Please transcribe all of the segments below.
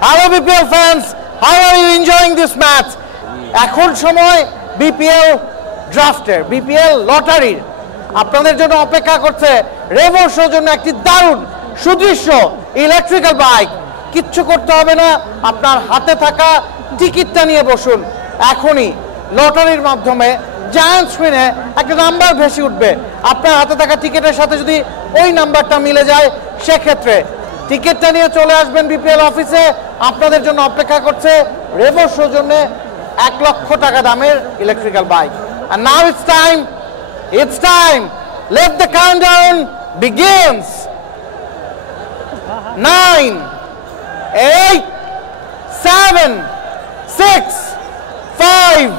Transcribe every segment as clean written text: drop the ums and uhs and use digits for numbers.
Hello BPL fans, how are you enjoying this match? এখন সময় BPL ড্রাফটের, BPL লটারির। আপনাদের জন্য অপেক্ষা করছে রেভো শোর জন্য একটি দারুণ সুদৃশ্য ইলেকট্রিক্যাল বাইক। কিচ্ছু করতে হবে না, আপনার হাতে থাকা টিকিটটা নিয়ে বসুন। এখনই লটারির মাধ্যমে জায়ান্ট স্ক্রিনে একটা নাম্বার ভেসে উঠবে। আপনার হাতে থাকা টিকিটের সাথে যদি ওই নাম্বারটা মিলে যায়, সেক্ষেত্রে টিকিটটা নিয়ে চলে আসবেন বিপিএল অফিসে। আপনাদের জন্য অপেক্ষা করছে রেভো শোর জন্য 1 লক্ষ টাকা দামের electrical bike. And now it's time. Let the countdown begins. 9, 8, 7, 6, 5,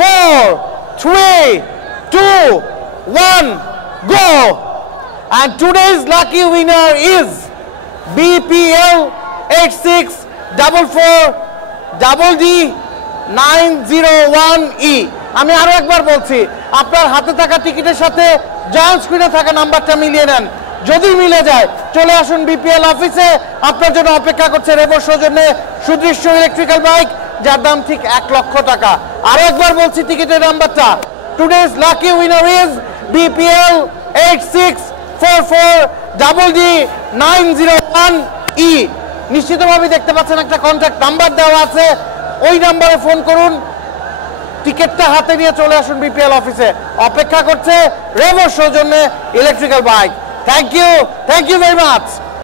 4, 3, 2, 1, go! And today's lucky winner is BPL 8644DD 901E. আমি আরো একবার বলছি, আপনার হাতে থাকা টিকিটের সাথে জায়ান্ট স্ক্রিনে থাকা নাম্বারটা মিলিয়ে নেন। যদি মিলে যায়, চলে আসুন বিপিএল অফিসে। আপনার জন্য অপেক্ষা করছে রেভো সৌজন্যে সুদৃশ্য ইলেকট্রিক্যাল বাইক, যার দাম ঠিক 1 লক্ষ টাকা। আরো একবার বলছি টিকিটের নাম্বারটা, today's lucky winner is BPL 8644DD 901E। নিশ্চিতভাবে দেখতে পাচ্ছেন একটা কন্ট্যাক্ট নাম্বার দেওয়া আছে, ওই নাম্বারে ফোন করুন, টিকিটটা হাতে নিয়ে চলে আসুন বিপিএল অফিসে। অপেক্ষা করছে রেভো সৌজন্যে electrical bike. Thank you very much.